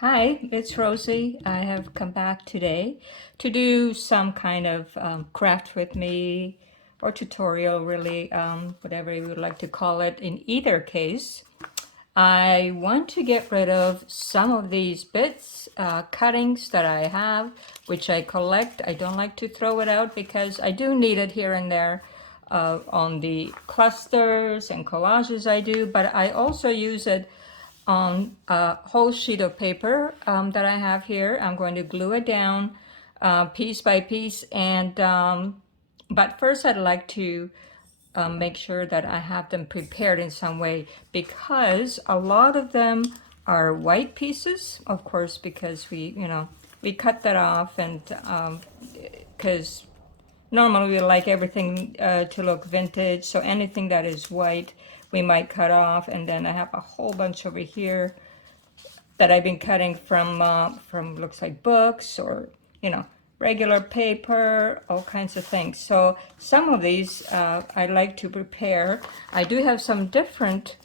Hi, it's Rosie. I have come back today to do some kind of craft with me or tutorial, really, whatever you would like to call it. In either case, I want to get rid of some of these bits, cuttings that I have, which I collect. I don't like to throw it out because I do need it here and there on the clusters and collages I do, but I also use it on a whole sheet of paper that I have here. I'm going to glue it down piece by piece, and but first I'd like to make sure that I have them prepared in some way, because a lot of them are white pieces, of course, because we cut that off, and because normally we like everything to look vintage, so anything that is white we might cut off. And then I have a whole bunch over here that I've been cutting from looks like books or regular paper, all kinds of things. So some of these I like to prepare. I do have some different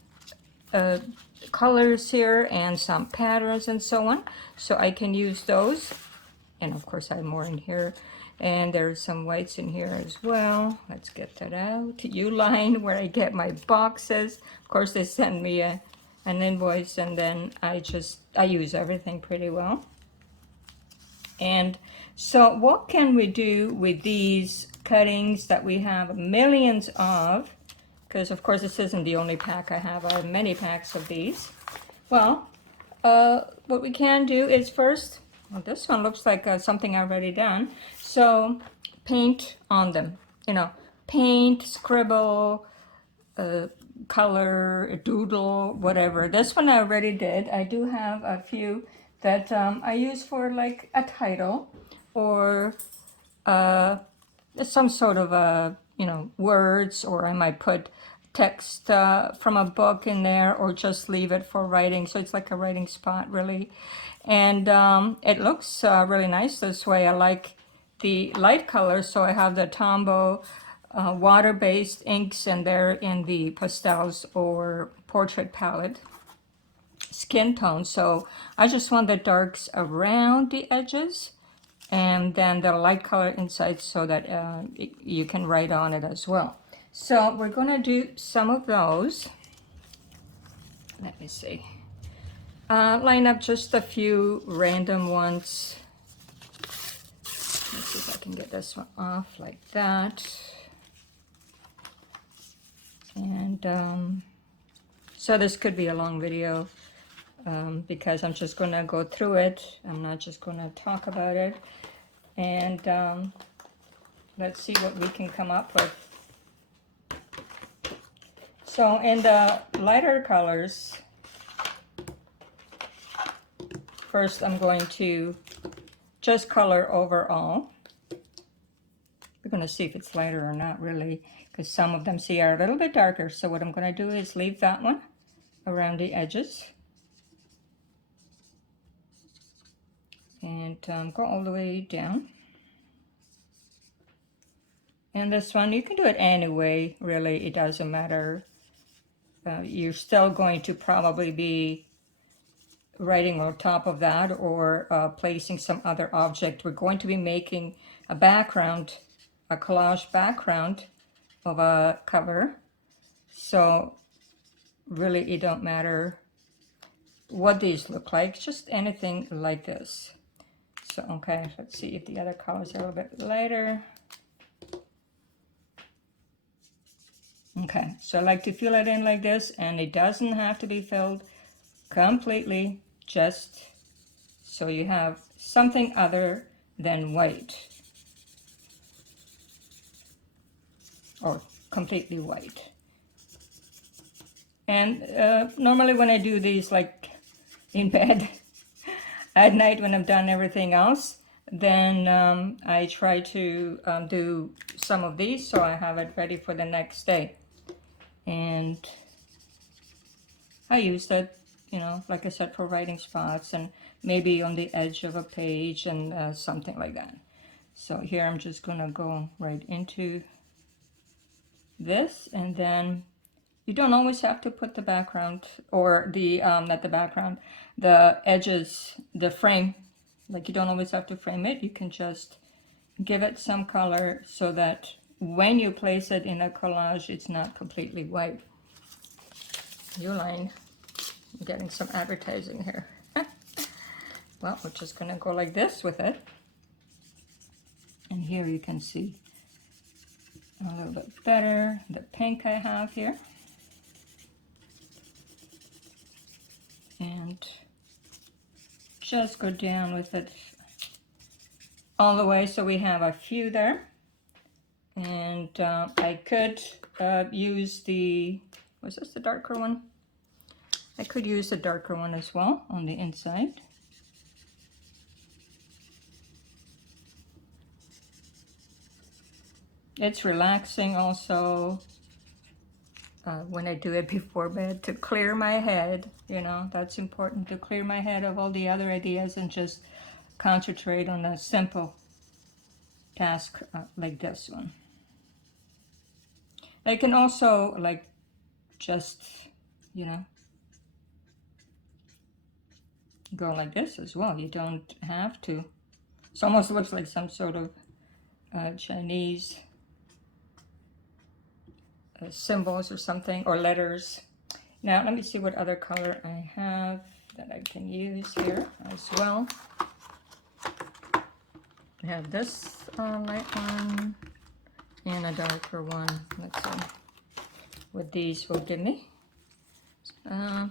colors here and some patterns and so on, so I can use those. And of course I have more in here, and there's some whites in here as well. Let's get that out. Uline, where I get my boxes. Of course they send me an invoice, and then I use everything pretty well. And so what can we do with these cuttings that we have millions of? Because of course this isn't the only pack I have. I have many packs of these. Well, what we can do is first, well, this one looks like something I've already done. So paint on them, paint, scribble, color, doodle, whatever. This one I already did. I do have a few that I use for like a title or some sort of words, or I might put text from a book in there, or just leave it for writing. So it's like a writing spot, really. And it looks really nice this way. I like the light colors, so I have the Tombow water-based inks, and they're in the pastels or portrait palette skin tone. So I just want the darks around the edges, and then the light color inside, so that you can write on it as well. So we're going to do some of those. Let me see. Line up just a few random ones. Let's see if I can get this one off like that. And so this could be a long video because I'm just going to go through it. I'm not just going to talk about it. And let's see what we can come up with. So in the lighter colors, first I'm going to just color overall. We're going to see if it's lighter or not, really, because some of them, see, are a little bit darker. So what I'm going to do is leave that one around the edges, and go all the way down. And this one, you can do it anyway, really, it doesn't matter. You're still going to probably be writing on top of that, or placing some other object. We're going to be making a background, a collage background of a cover. So really it don't matter what these look like, just anything like this. So okay, let's see if the other colors are a little bit lighter. Okay, so I like to fill it in like this, and it doesn't have to be filled completely, just so you have something other than white, or completely white. And normally when I do these, like in bed at night when I've done everything else, then I try to do some of these so I have it ready for the next day. And I use that, like I said, for writing spots, and maybe on the edge of a page, and something like that. So here I'm just gonna go right into this, and then You don't always have to put the background or the, not the background, the edges, the frame. Like you don't always have to frame it. You can just give it some color so that when you place it in a collage, it's not completely white. Uline, I'm getting some advertising here. Well, we're just gonna go like this with it. And here you can see a little bit better the pink I have here. And just go down with it all the way, so we have a few there. And I could use the, was this the darker one? I could use the darker one as well on the inside. It's relaxing also when I do it before bed to clear my head. You know, that's important, to clear my head of all the other ideas and just concentrate on a simple task like this one. I can also like just, you know, go like this as well. You don't have to. It almost looks like some sort of Chinese symbols or something, or letters. Now let me see what other color I have that I can use here as well. I have this light one and a darker one. Let's see what these will give me.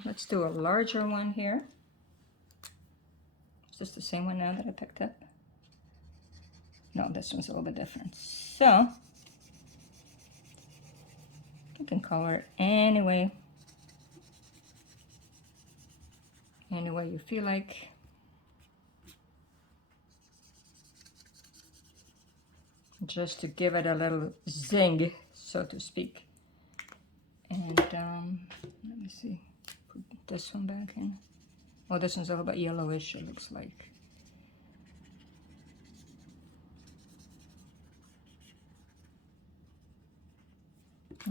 Let's do a larger one here. Is this the same one now that I picked up? No, this one's a little bit different. So you can color it any way you feel like. Just to give it a little zing, so to speak. And let me see, put this one back in. Oh, this one's a little bit yellowish, it looks like.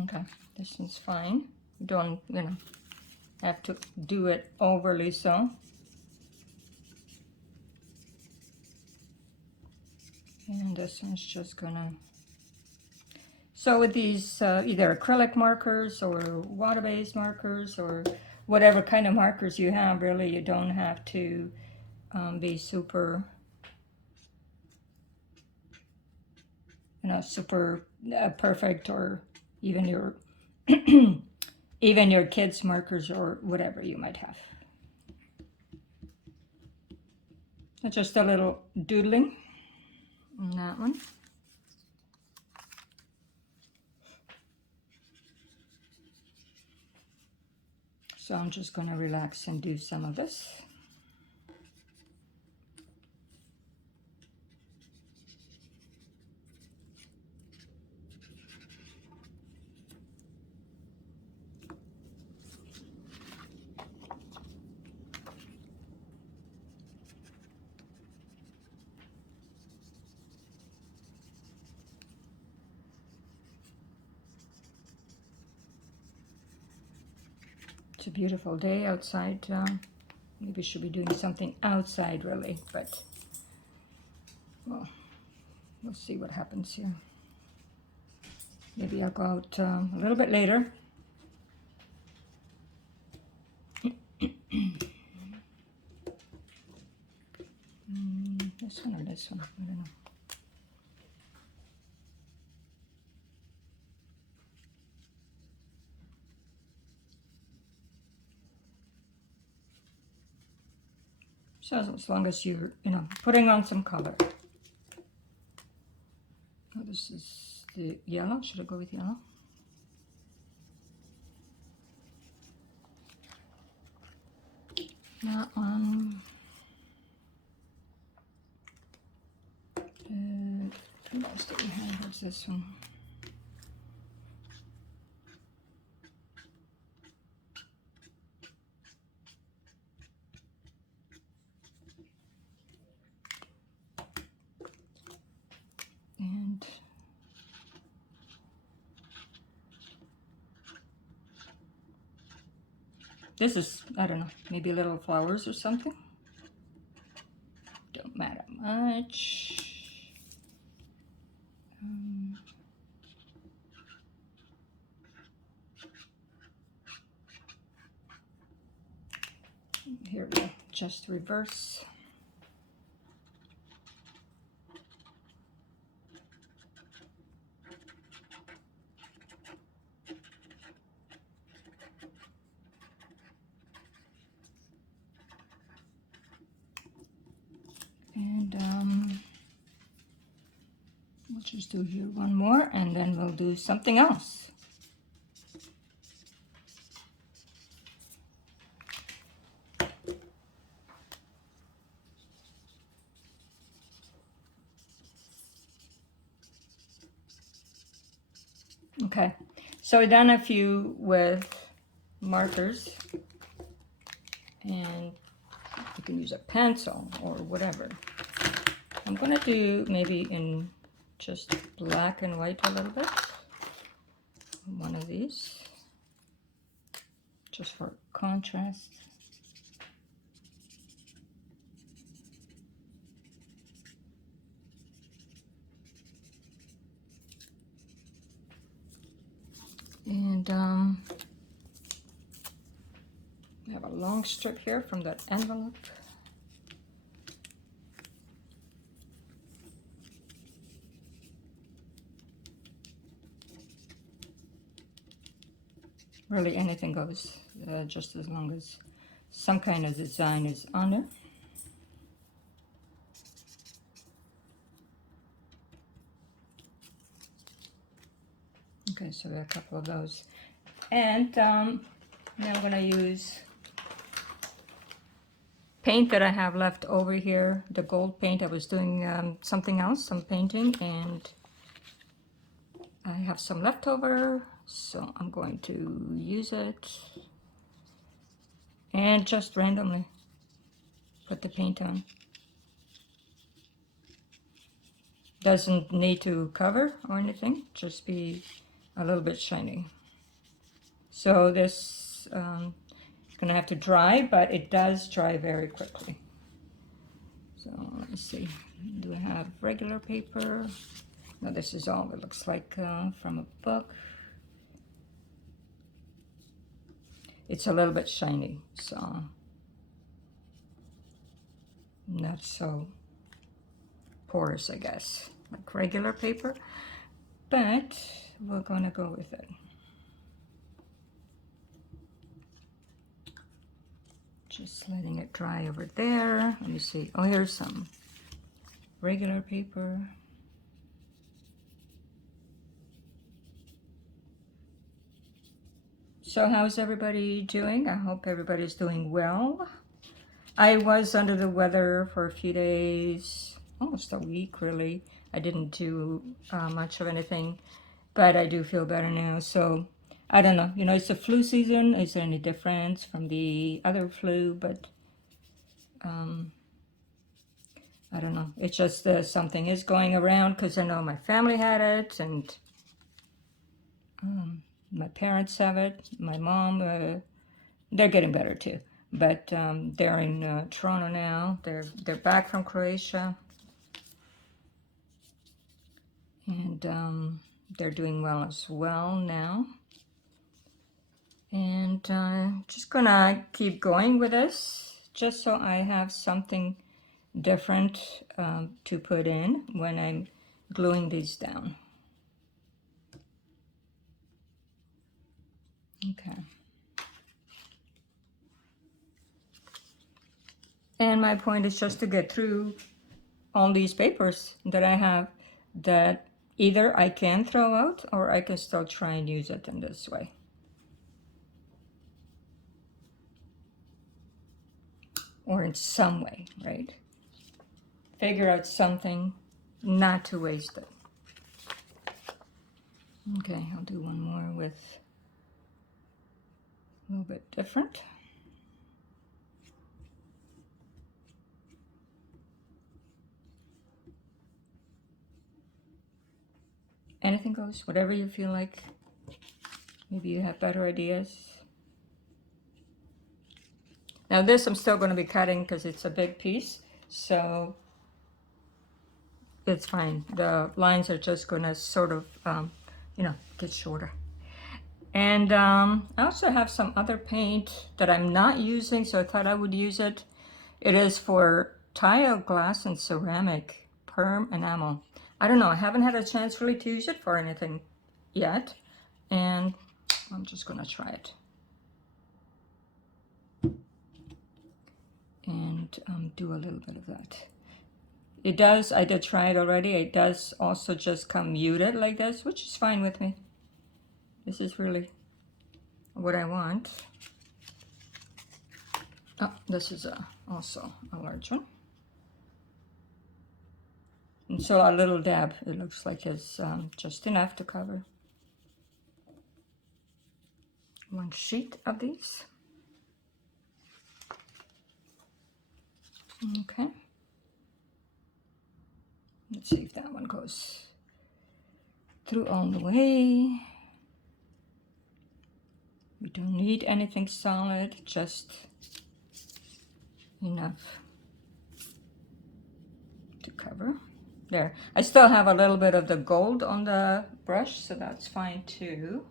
Okay, this one's fine. You don't, you know, have to do it overly so. And this one's just gonna, so with these either acrylic markers or water-based markers or whatever kind of markers you have, really, you don't have to be super, you know, super perfect, or even your even your kids' markers or whatever you might have. Just a little doodling on that one. So I'm just going to relax and do some of this. It's a beautiful day outside. Maybe should be doing something outside, really, but well, we'll see what happens here. Maybe I'll go out a little bit later. This one or this one? I don't know. So as long as you're, you know, putting on some color. Oh, this is the yellow. Should I go with yellow? That one. What else do we have? What's this one? And This is, I don't know, maybe little flowers or something. Don't matter much. Here we go, just reverse. And we'll just do here one more, and then we'll do something else. Okay, so I've done a few with markers, and you can use a pencil or whatever. I'm gonna do maybe in just black and white a little bit. One of these, just for contrast. And I have a long strip here from that envelope. Really anything goes, just as long as some kind of design is on there. Okay, so we have a couple of those. And now I'm gonna use paint that I have left over here, the gold paint. I was doing something else, some painting, and I have some left over, so I'm going to use it and just randomly put the paint on. Doesn't need to cover or anything, just be a little bit shiny. So this is gonna have to dry, but it does dry very quickly. So let's see, do I have regular paper? No, this is all it looks like from a book. It's a little bit shiny, so not so porous, I guess, like regular paper, but we're gonna go with it. Just letting it dry over there. Let me see. Oh, here's some regular paper. So how's everybody doing? I hope everybody's doing well. I was under the weather for a few days, almost a week really. I didn't do much of anything, but I do feel better now. So I don't know, you know, it's the flu season. Is there any difference from the other flu? But I don't know. It's just something is going around, because I know my family had it, and my parents have it. My mom, they're getting better too. But they're in Toronto now. They're back from Croatia, and they're doing well as well now. And just gonna keep going with this, just so I have something different to put in when I'm gluing these down. Okay. And my point is just to get through all these papers that I have, that either I can throw out or I can still try and use it in this way. Or in some way, right? Figure out something not to waste it. Okay, I'll do one more with a little bit different. Anything goes, whatever you feel like. Maybe you have better ideas. Now this I'm still going to be cutting because it's a big piece, so it's fine. The lines are just going to sort of, you know, get shorter. And I also have some other paint that I'm not using, so I thought I would use it. It is for tile, glass, and ceramic, perm enamel. I don't know, I haven't had a chance really to use it for anything yet, and I'm just gonna try it. And do a little bit of that. It does, I did try it already, it does also just come muted like this, which is fine with me. This is really what I want. Oh, this is also a large one. And so a little dab, it looks like it's just enough to cover one sheet of these. Okay. Let's see if that one goes through all the way. We don't need anything solid, just enough to cover. There. I still have a little bit of the gold on the brush, so that's fine too.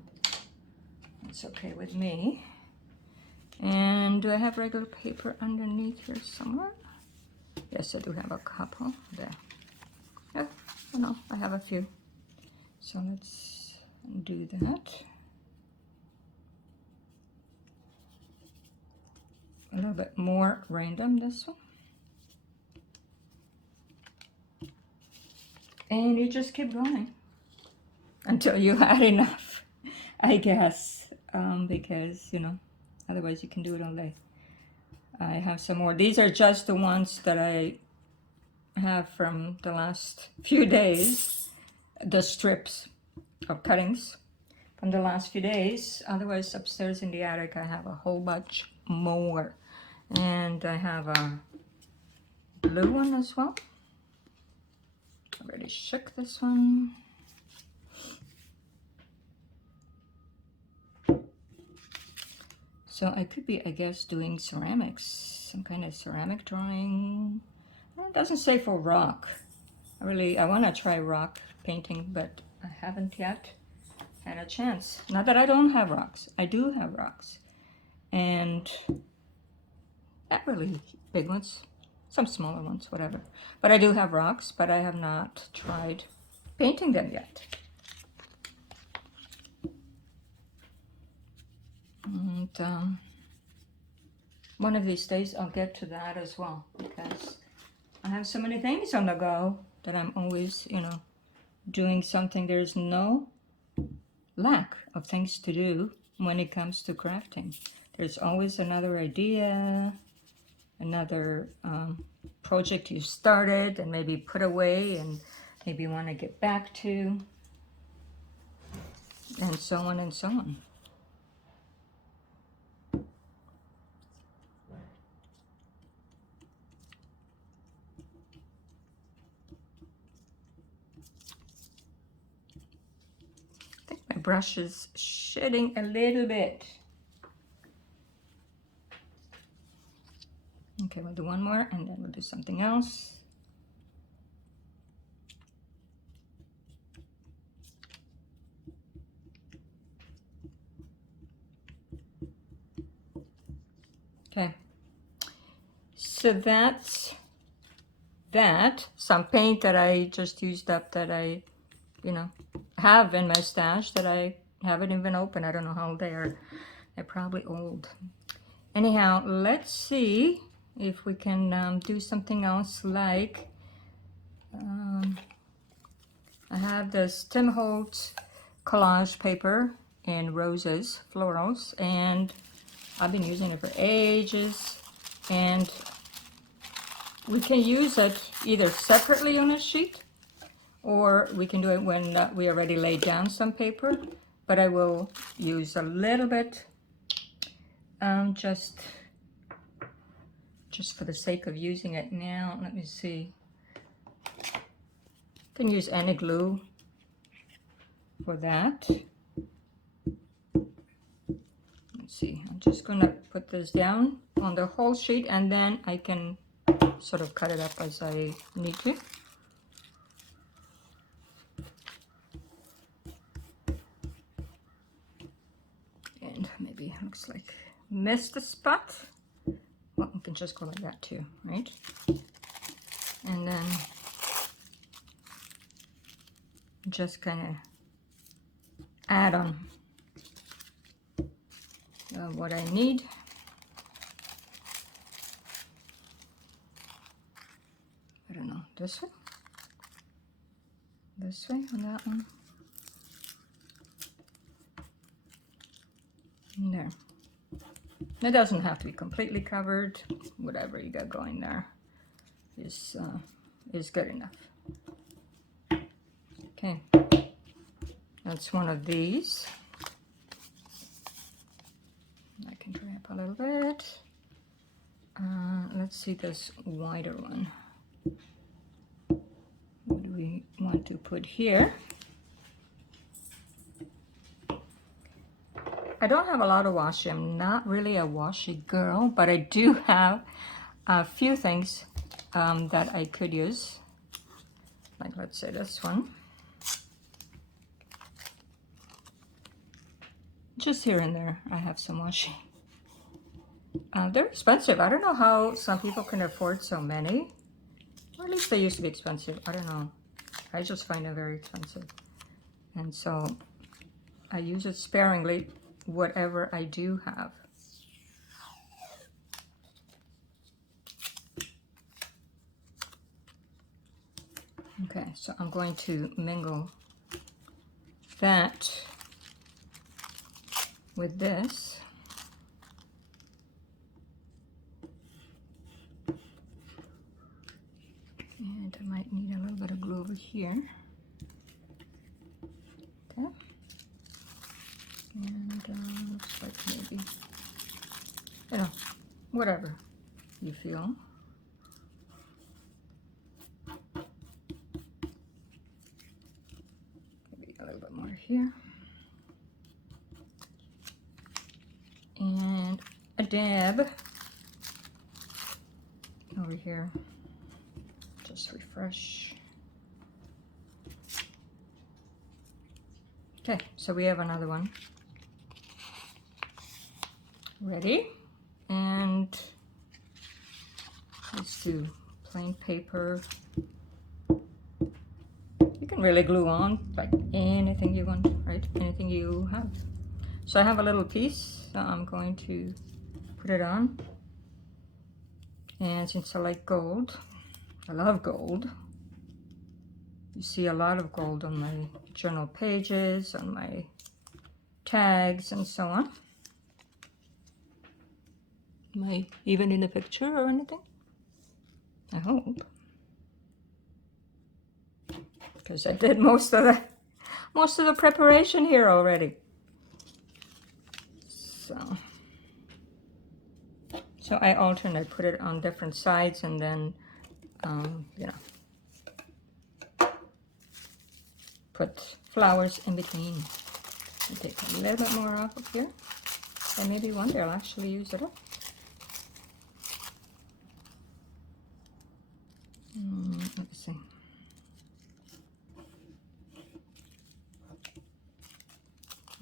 That's okay with me. And do I have regular paper underneath here somewhere? Yes, I do have a couple there. Oh, no, I have a few. So let's do that. A little bit more random, this one. And you just keep going until you had enough, I guess, because, you know, otherwise you can do it all day. I have some more. These are just the ones that I have from the last few days, the strips of cuttings from the last few days. Otherwise, upstairs in the attic, I have a whole bunch more. And I have a blue one as well. I already shook this one. So I could be, I guess, doing ceramics, some kind of ceramic drawing. It doesn't say for rock. I want to try rock painting, but I haven't yet had a chance. Not that I don't have rocks. I do have rocks. And not really big ones. Some smaller ones, whatever. But I do have rocks, but I have not tried painting them yet. And one of these days I'll get to that as well, because I have so many things on the go that I'm always, you know, doing something. There's no lack of things to do when it comes to crafting. There's always another idea, another project you started and maybe put away and maybe want to get back to, and so on and so on. I think my brush is shedding a little bit. Okay, we'll do one more and then we'll do something else. Okay, so that's that. Some paint that I just used up that I, you know, have in my stash that I haven't even opened. I don't know how old they are. They're probably old. Anyhow, let's see if we can do something else, like I have this Tim Holtz collage paper in roses, florals, and I've been using it for ages, and we can use it either separately on a sheet, or we can do it when we already laid down some paper, but I will use a little bit just for the sake of using it now. Let me see. You can use any glue for that. Let's let's see, I'm just gonna put this down on the whole sheet, and then I can sort of cut it up as I need to. And maybe it looks like missed a spot. Well, you can just go like that too, right? And then just kind of add on what I need. I don't know, this way on that one. And there. It doesn't have to be completely covered. Whatever you got going there is good enough. Okay, that's one of these. I can try up a little bit. Let's see this wider one. What do we want to put here? I don't have a lot of washi. I'm not really a washi girl, but I do have a few things that I could use. Like, let's say this one. Just here and there, I have some washi. They're expensive. I don't know how some people can afford so many. Or at least they used to be expensive. I don't know. I just find them very expensive. And so I use it sparingly, whatever I do have. Okay, so I'm going to mingle that with this. And I might need a little bit of glue over here. Okay. And looks like maybe, you know, whatever you feel. Maybe a little bit more here. And a dab over here. Just refresh. Okay, so we have another one ready, and let's do plain paper. You can really glue on like anything you want, right? Anything you have. So I have a little piece, so I'm going to put it on. And since I like gold, I love gold. You see a lot of gold on my journal pages, on my tags, and so on. Am I even in a picture or anything? I hope. Because I did most of the preparation here already. So I alternate, put it on different sides, and then you know, put flowers in between. I take a little bit more off of here, and maybe one day I'll actually use it up. Let me see.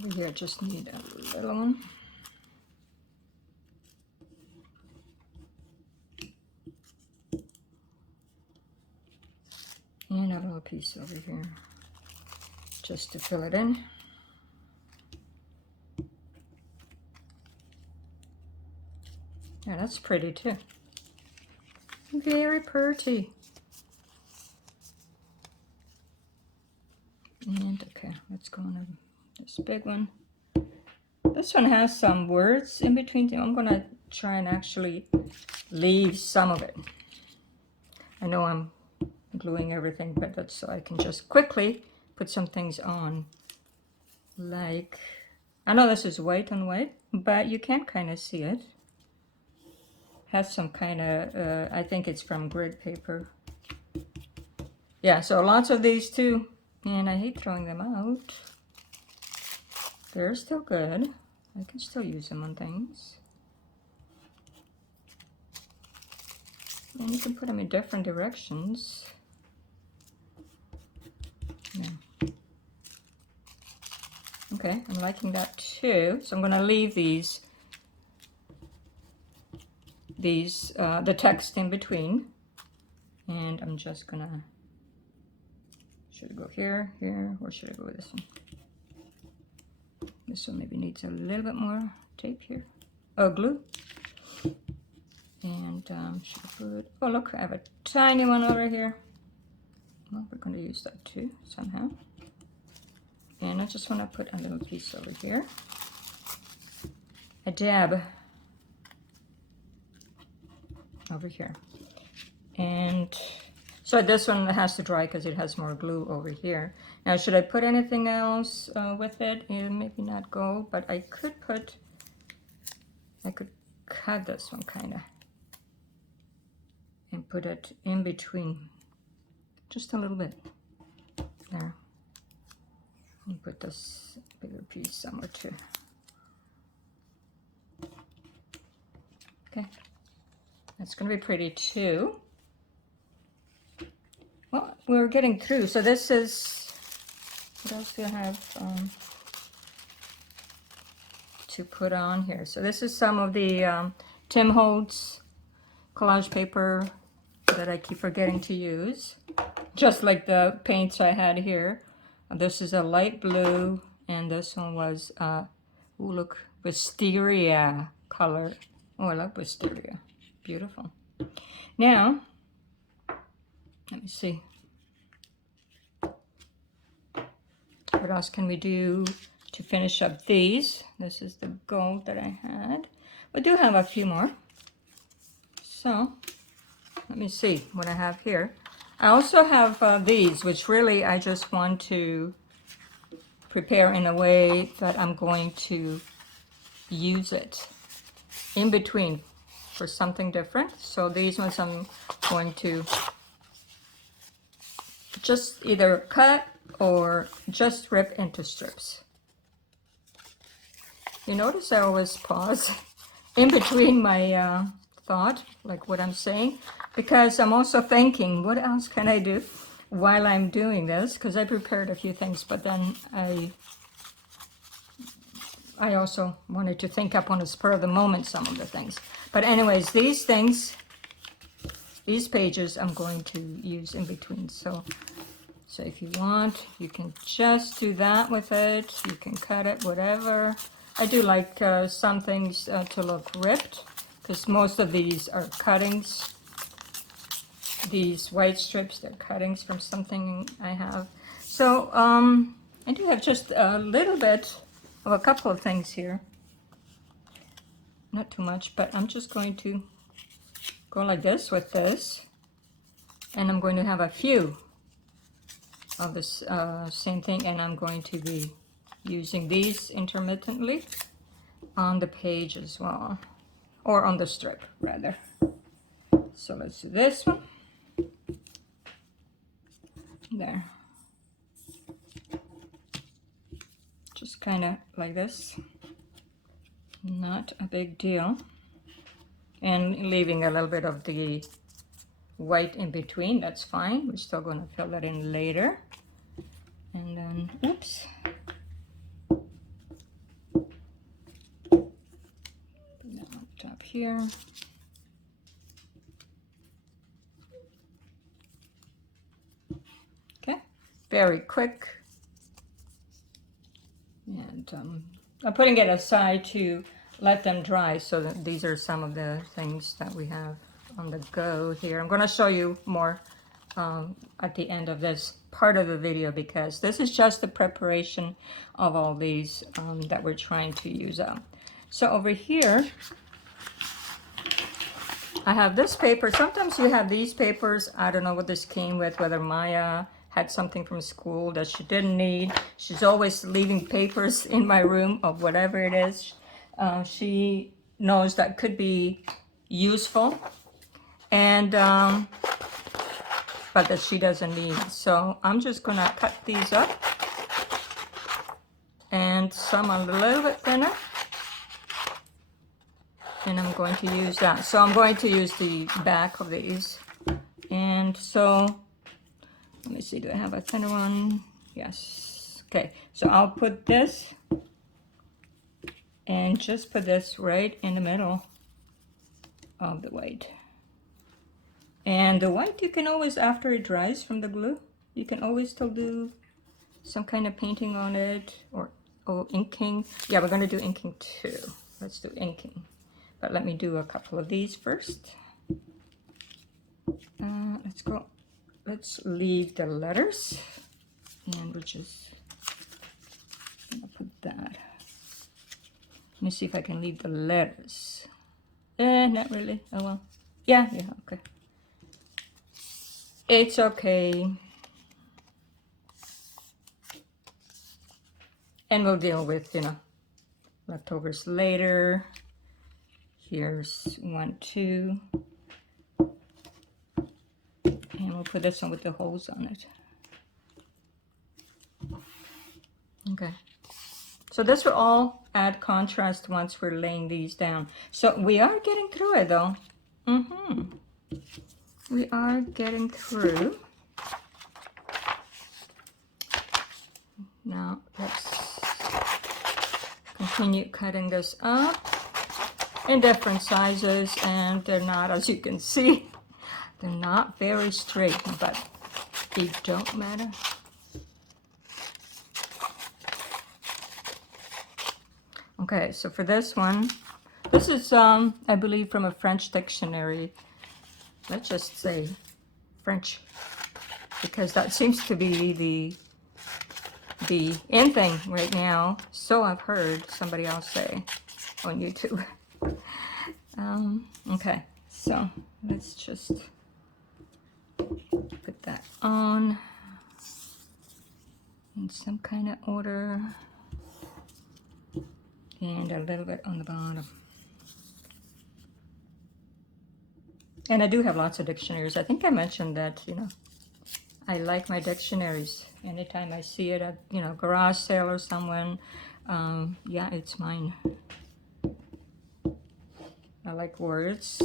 Over here I just need a little one. And a little piece over here, just to fill it in. Yeah, that's pretty too. Very pretty. And okay, let's go on this big one. This one has some words in between. I'm gonna try and actually leave some of it. I know I'm gluing everything, but that's so I can just quickly put some things on. Like, I know this is white on white, but you can kind of see it. Has some kind of, I think it's from grid paper. Yeah, so lots of these too. And I hate throwing them out. They're still good. I can still use them on things. And you can put them in different directions. Yeah. Okay, I'm liking that too. So I'm going to leave the text in between. And I'm just going to, should I go here, here, or should I go with this one? This one maybe needs a little bit more tape here. Oh, glue. And should I put, oh look, I have a tiny one over here. Well, we're going to use that too, somehow. And I just want to put a little piece over here. A dab over here. And so this one has to dry because it has more glue over here. Now, should I put anything else with it? Maybe not gold, but I could cut this one kind of and put it in between just a little bit there. And put this bigger piece somewhere too. Okay, that's going to be pretty too. Well, we're getting through. So this is, what else do I have to put on here? So this is some of the Tim Holtz collage paper that I keep forgetting to use. Just like the paints I had here. This is a light blue, and this one was, ooh, look, wisteria color. Oh, I love wisteria. Beautiful. Now, let me see. What else can we do to finish up these? This is the gold that I had. We do have a few more. So, let me see what I have here. I also have these, which really I just want to prepare in a way that I'm going to use it in between for something different. So these ones I'm going to just either cut or just rip into strips. You notice I always pause in between my thought, like what I'm saying, because I'm also thinking, what else can I do while I'm doing this? Because I prepared a few things, but then I also wanted to think up on the spur of the moment some of the things. But anyways, these things, these pages I'm going to use in between. So if you want, you can just do that with it. You can cut it, whatever. I do like some things to look ripped, because most of these are cuttings. These white strips, they're cuttings from something I have. So I do have just a little bit of a couple of things here. Not too much, but I'm just going to go like this with this. And I'm going to have a few of this same thing, and I'm going to be using these intermittently on the page as well, or on the strip rather. So let's do this one. There. Just kind of like this. Not a big deal. And leaving a little bit of the white in between, that's fine. We're still going to fill that in later. And then, oops. Put that on top here. Okay, very quick. And I'm putting it aside to let them dry, so that these are some of the things that we have on the go here. I'm going to show you more at the end of this part of the video, because this is just the preparation of all these that we're trying to use up. So over here I have this paper. Sometimes you have these papers. I don't know what this came with, whether Maya had something from school that she didn't need. She's always leaving papers in my room of whatever it is. She knows that could be useful, and but that she doesn't need. So I'm just gonna cut these up, and some a little bit thinner, and I'm going to use that. So I'm going to use the back of these. And so, let me see, do I have a thinner one? Yes. Okay, so I'll put this and just put this right in the middle of the white. And the white, you can always, after it dries from the glue, you can always still do some kind of painting on it, or inking. Yeah, we're going to do inking too. Let's do inking. But let me do a couple of these first. Let's go. Let's leave the letters. And we're just going to put that. Let me see if I can leave the letters. Not really. Oh well. Yeah, okay. It's okay. And we'll deal with, leftovers later. Here's 1, 2. And we'll put this one with the holes on it. Okay. So this will all add contrast once we're laying these down. So we are getting through it though. We are getting through. Now let's continue cutting this up in different sizes, and they're not, as you can see, they're not very straight, but they don't matter. Okay, so for this one, this is, I believe, from a French dictionary. Let's just say French, because that seems to be the in thing right now. So I've heard somebody else say on YouTube. Okay, so let's just put that on in some kind of order, and a little bit on the bottom. And I do have lots of dictionaries. I think I mentioned that, I like my dictionaries. Anytime I see it at, garage sale or someone, yeah, it's mine. I like words.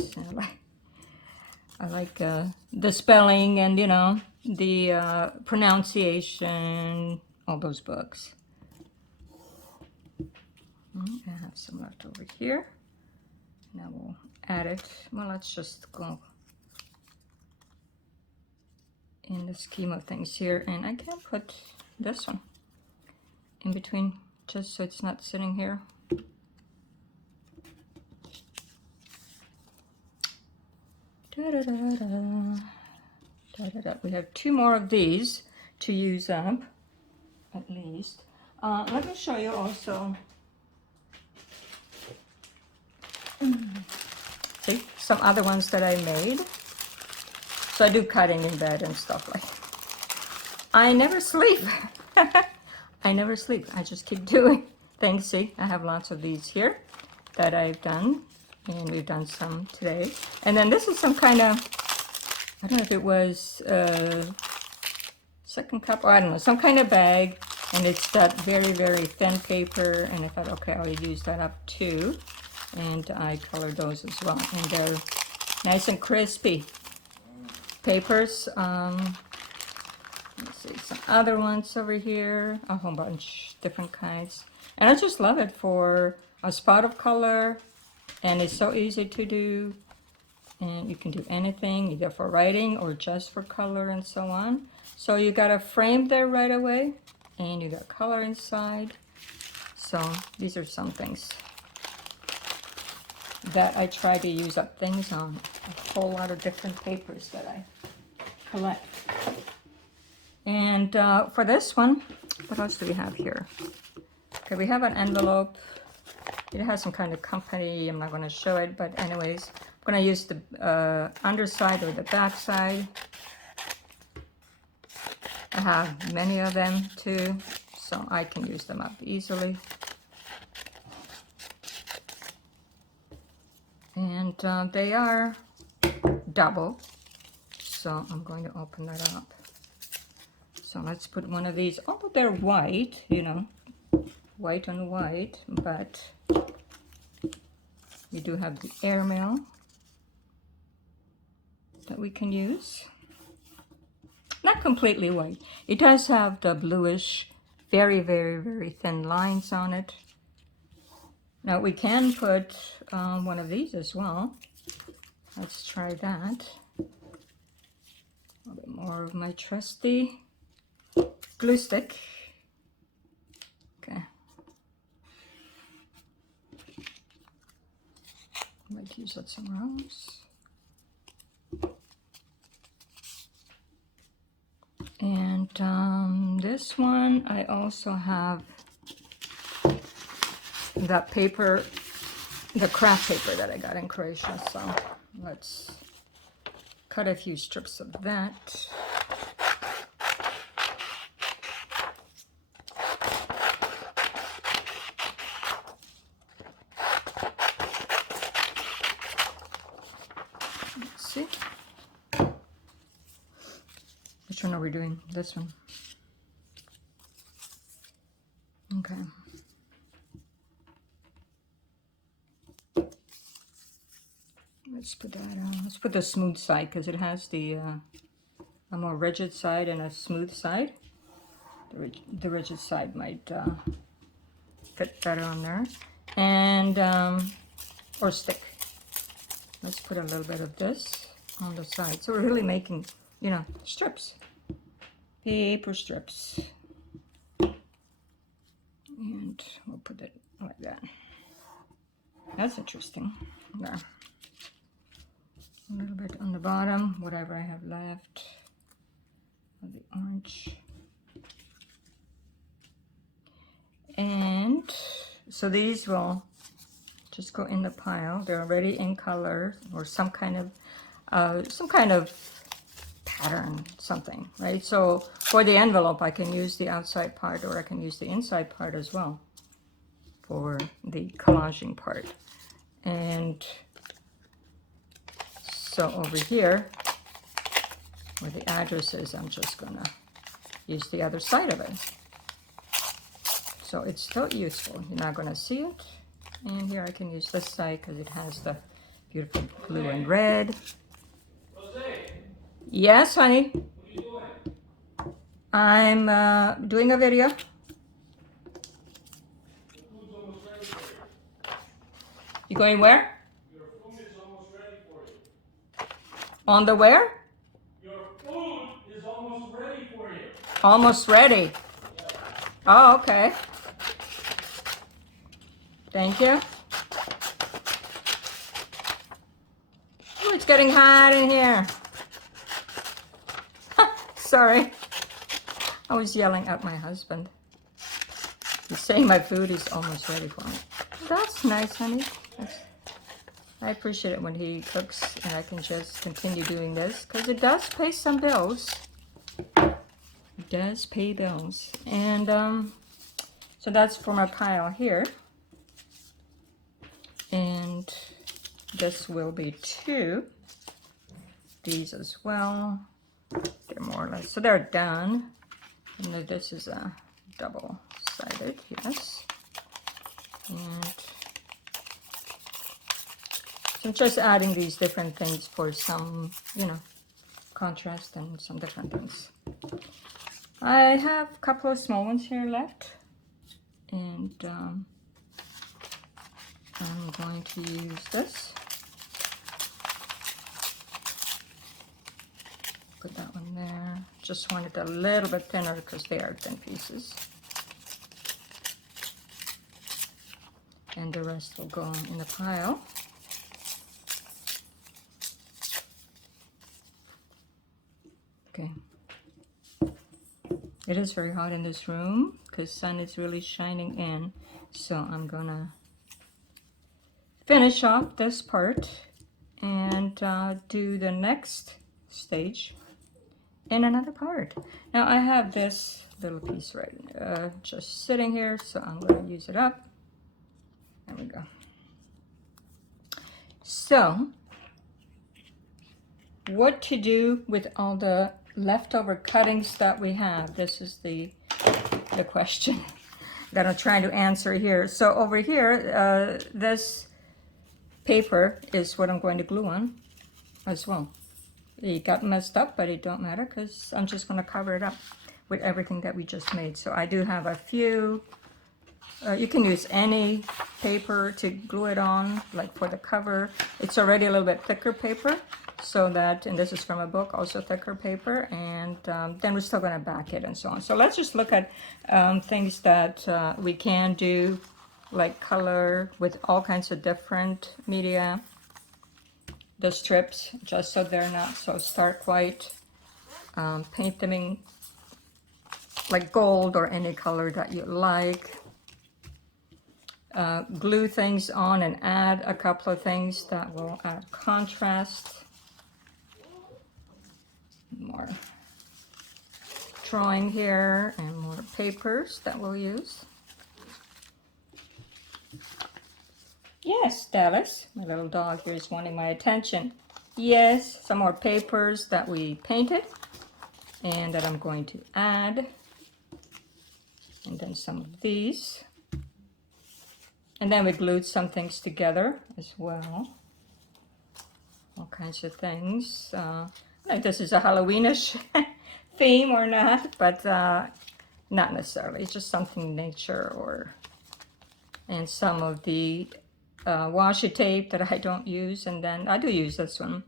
I like the spelling and, the pronunciation, all those books. I have some left over here. Now we'll add it. Well, let's just go in the scheme of things here, and I can put this one in between just so it's not sitting here. We have 2 more of these to use up, at least. Let me show you also. See, some other ones that I made. So I do cutting in bed and stuff like that. I never sleep. I never sleep. I just keep doing things. See, I have lots of these here that I've done, and we've done some today. And then this is some kind of, I don't know if it was second cup, or I don't know, some kind of bag, and it's that very, very thin paper, and I thought, okay, I'll use that up too. And I colored those as well, and they're nice and crispy papers. Let's see, some other ones over here, a whole bunch, different kinds. And I just love it for a spot of color, and it's so easy to do. And you can do anything, either for writing or just for color and so on. So you got a frame there right away, and you got color inside. So these are some things that I try to use up things on. A whole lot of different papers that I collect. And for this one, what else do we have here? Okay, we have an envelope. It has some kind of company. I'm not going to show it, but anyways, I'm going to use the underside or the back side. I have many of them too, so I can use them up easily. And they are double, so I'm going to open that up. So let's put one of these. Oh, they're white, white on white, but We do have the airmail that we can use. Not completely white. It does have the bluish, very, very, very thin lines on it. Now we can put one of these as well. Let's try that. A little bit more of my trusty glue stick. Okay. I might use that somewhere else. And this one, I also have that paper, the craft paper that I got in Croatia. So let's cut a few strips of that. Let's see. Which one are we doing? This one. Okay. Let's put that on. Let's put the smooth side because it has the a more rigid side and a smooth side. The rigid side might fit better on there. And or stick. Let's put a little bit of this on the side. So we're really making, you know, strips. Paper strips. And we'll put it like that. That's interesting. There. A little bit on the bottom, whatever I have left of the orange. And so these will just go in the pile. They're already in color or some kind of pattern, something, right? So for the envelope, I can use the outside part or I can use the inside part as well for the collaging part. And so over here, where the address is, I'm just gonna use the other side of it. So it's still useful. You're not gonna see it. And here I can use this side because it has the beautiful blue and red. Jose, Yes, honey. what are you doing? I'm doing a video. The food's almost ready for you. You going where? Your food is almost ready for you. On the where? Your food is almost ready for you. Almost ready. Oh, okay. Thank you. Oh, it's getting hot in here. Sorry. I was yelling at my husband. He's saying my food is almost ready for me. That's nice, honey. I appreciate it when he cooks and I can just continue doing this because it does pay some bills. It does pay bills. And so that's for my pile here. And this will be two. These as well. They're more or less, so they're done. And then this is a double-sided, yes. And so I'm just adding these different things for some, you know, contrast and some different things. I have a couple of small ones here left. And I'm going to use this. Put that one there. Just want it a little bit thinner because they are thin pieces. And the rest will go in the pile. Okay. It is very hot in this room because sun is really shining in. So I'm gonna finish off this part and do the next stage in another part. Now I have this little piece right just sitting here, so I'm going to use it up. There we go. So what to do with all the leftover cuttings that we have? This is the question that I'm trying to answer here. So over here, this paper is what I'm going to glue on as well. It got messed up, but it don't matter because I'm just going to cover it up with everything that we just made. So I do have a few. You can use any paper to glue it on, like for the cover. It's already a little bit thicker paper, so that, and this is from a book, also thicker paper, and then we're still going to back it and so on. So let's just look at things that we can do, like color with all kinds of different media. The strips, just so they're not so stark white. Paint them in like gold or any color that you like. Glue things on and add a couple of things that will add contrast. More drawing here and more papers that we'll use. Yes, Dallas, my little dog here is wanting my attention. Yes, some more papers that we painted and that I'm going to add. And then some of these. And then we glued some things together as well. All kinds of things. Like this is a Halloweenish theme or not, but not necessarily. It's just something nature or. And some of the washi tape that I don't use, and then I do use this one.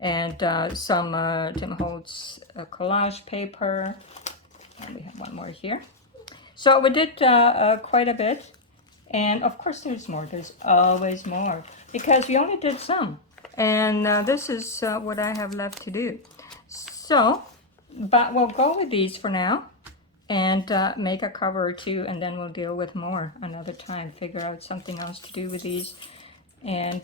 And some Tim Holtz collage paper. And we have one more here. So we did quite a bit. And of course there's more, there's always more, because we only did some. And this is what I have left to do. So, but we'll go with these for now and make a cover or two, and then we'll deal with more another time, figure out something else to do with these, and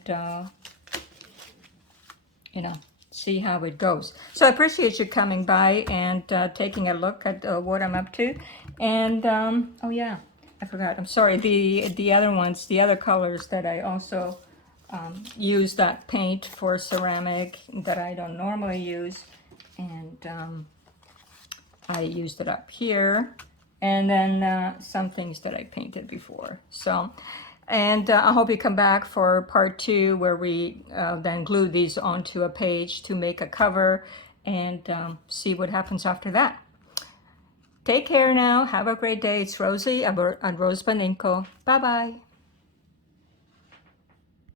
you know, see how it goes. So I appreciate you coming by and taking a look at what I'm up to. And oh yeah, I forgot, I'm sorry, the other ones, the other colors that I also use that paint for ceramic that I don't normally use, and I used it up here, and then some things that I painted before. So, and I hope you come back for part 2, where we then glue these onto a page to make a cover, and see what happens after that. Take care now. Have a great day. It's Rosie at RoseByNameCo. Bye-bye.